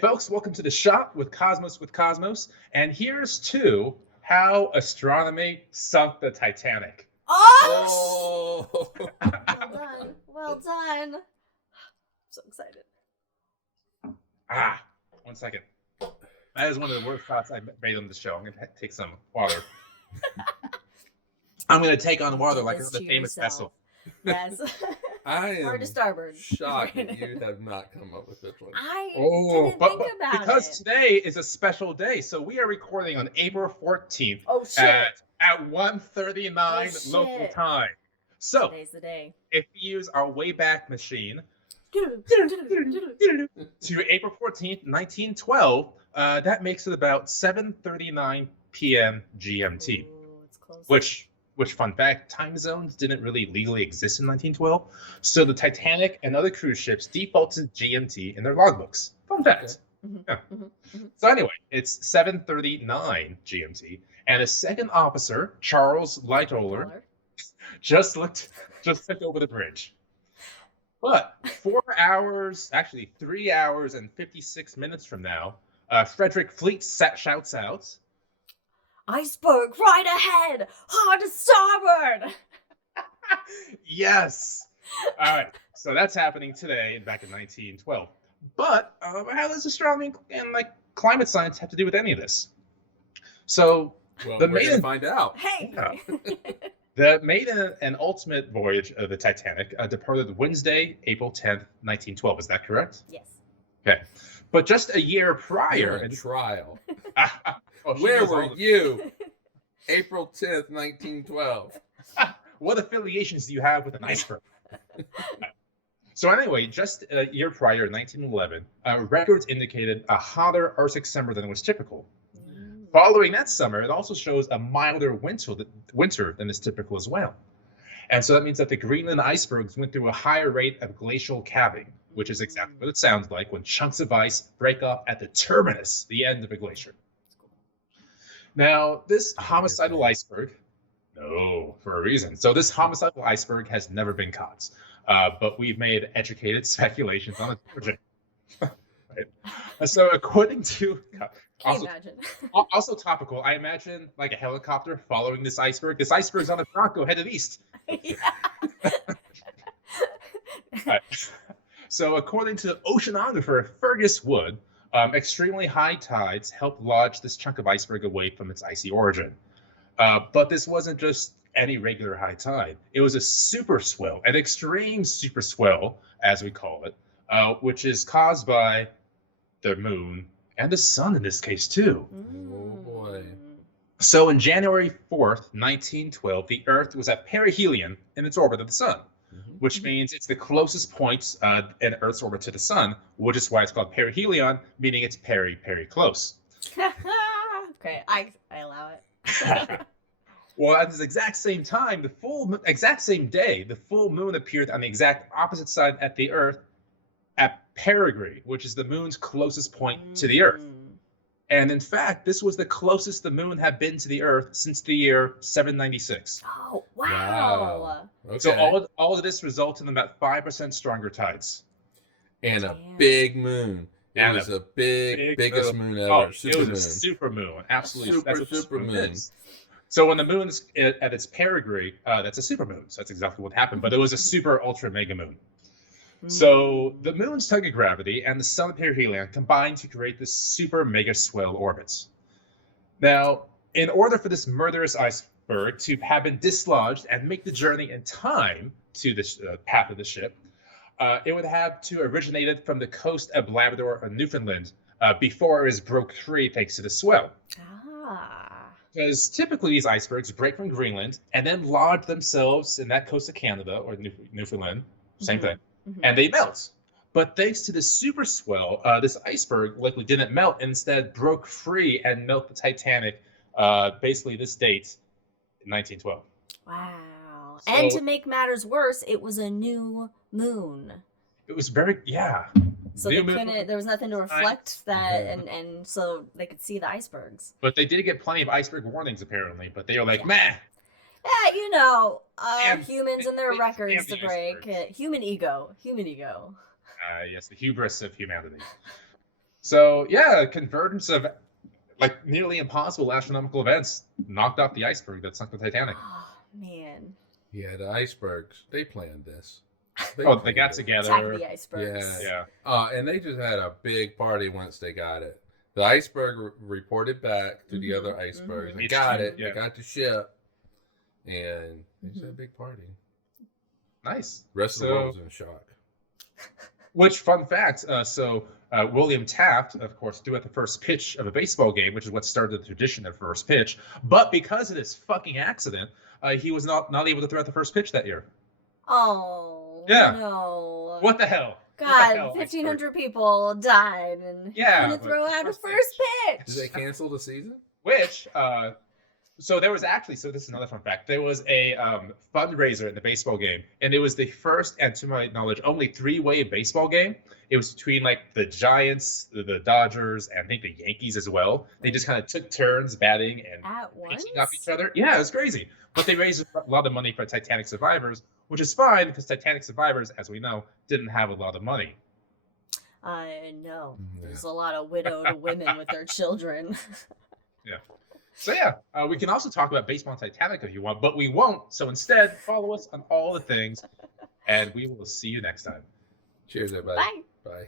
folks, welcome to the shop with Cosmos, and here's to how astronomy sunk the Titanic. Oh! Well done. Well done. I'm so excited. One second. That is one of the worst shots I made on the show. I'm going to take some water. I'm going to take on water like the famous vessel. Yes. I am Hard to starboard. shocked that you have not come up with this one. I didn't think about because it. today is a special day, so we are recording on April 14th at 1:39 local time. So Today's the day. if we use our Wayback Machine to April 14th, 1912, that makes it about 7:39 p.m. GMT. Ooh, it's close. Which, fun fact, time zones didn't really legally exist in 1912, so the Titanic and other cruise ships defaulted GMT in their logbooks. Fun fact. Mm-hmm. Yeah. Mm-hmm. So anyway, it's 7:39 GMT, and a second officer, Charles Lightoller, just looked over the bridge. But 3 hours and 56 minutes from now, Frederick Fleet shouts out, "Iceberg right ahead! Hard to starboard!" Yes! All right, so that's happening today, back in 1912. But how does astronomy and climate science have to do with any of this? So Well, we're going to find out. Hey! The maiden and ultimate voyage of the Titanic departed Wednesday, April 10th, 1912. Is that correct? Yes. Okay. But just a year You're prior... in trial. Oh, Where were you? April 10th, 1912. What affiliations do you have with an iceberg? So anyway, just a year prior, in 1911, records indicated a hotter Arctic summer than was typical. Following that summer, it also shows a milder winter than is typical as well. And so that means that the Greenland icebergs went through a higher rate of glacial calving, which is exactly what it sounds like when chunks of ice break off at the terminus, the end of a glacier. Now, this homicidal iceberg, no, for a reason. So this homicidal iceberg has never been caught, but we've made educated speculations on its origin. Right. So according to... Also topical, I imagine like a helicopter following this iceberg. This iceberg's on a Bronco headed east. Right. So according to oceanographer Fergus Wood, extremely high tides helped lodge this chunk of iceberg away from its icy origin. But this wasn't just any regular high tide. It was a super swell, an extreme super swell, as we call it, which is caused by the moon and the sun in this case too. Oh boy. So in January 4th, 1912, the Earth was at perihelion in its orbit of the sun, which means it's the closest point in Earth's orbit to the sun, which is why it's called perihelion, meaning it's very close. Okay, I allow it. Well, at this exact same time, exact same day, the full moon appeared on the exact opposite side at the Earth at perigee, which is the moon's closest point to the Earth. And in fact, this was the closest the moon had been to the Earth since the year 796. Oh, wow. Okay. So all of this resulted in about 5% stronger tides. And a big moon. It was a biggest moon ever. Oh, it was a super moon. Absolutely. Super moon. So when the moon's at its perigee, that's a supermoon. So that's exactly what happened. But it was a super ultra mega moon. So the moon's tug of gravity and the sun perihelion combine to create this super mega swell orbits. Now, in order for this murderous iceberg to have been dislodged and make the journey in time to the path of the ship, it would have to originate from the coast of Labrador or Newfoundland before it was broke free thanks to the swell. Because typically these icebergs break from Greenland and then lodge themselves in that coast of Canada or Newfoundland, same thing. And they melt. But thanks to the super swell, this iceberg likely didn't melt, instead broke free and melted the Titanic basically this date in 1912. Wow. So, and to make matters worse, it was a new moon. It was very, So there was nothing to reflect that, and so they could see the icebergs. But they did get plenty of iceberg warnings, apparently. But they were like, meh. Yeah, humans and their records to break. Human ego. Yes, the hubris of humanity. So yeah, convergence of like nearly impossible astronomical events knocked off the iceberg that sunk the Titanic. Oh, man. Yeah, the icebergs. They planned this. They planned got it. together. Attack the icebergs. Yeah. And they just had a big party once they got it. The iceberg reported back to the other icebergs. They got it. Yeah. They got the ship. And they just had a big party. Nice. Rest of the world was in shock. Which, fun fact, William Taft, of course, threw at the first pitch of a baseball game, which is what started the tradition of first pitch. But because of this fucking accident, he was not able to throw at the first pitch that year. Oh, yeah. No. What the hell? God, 1,500 people died and couldn't throw out a first pitch. Did they cancel the season? Which, so there was actually, so this is another fun fact, there was a fundraiser in the baseball game, and it was the first, and to my knowledge, only three-way baseball game. It was between like the Giants, the Dodgers, and I think the Yankees as well. They just kind of took turns batting and pitching up each other. Yeah, it was crazy. But they raised a lot of money for Titanic survivors, which is fine because Titanic survivors, as we know, didn't have a lot of money. I know. There's a lot of widowed women with their children. Yeah. So yeah, we can also talk about baseball and Titanic if you want, but we won't. So instead, follow us on all the things, and we will see you next time. Cheers, everybody. Bye. Bye.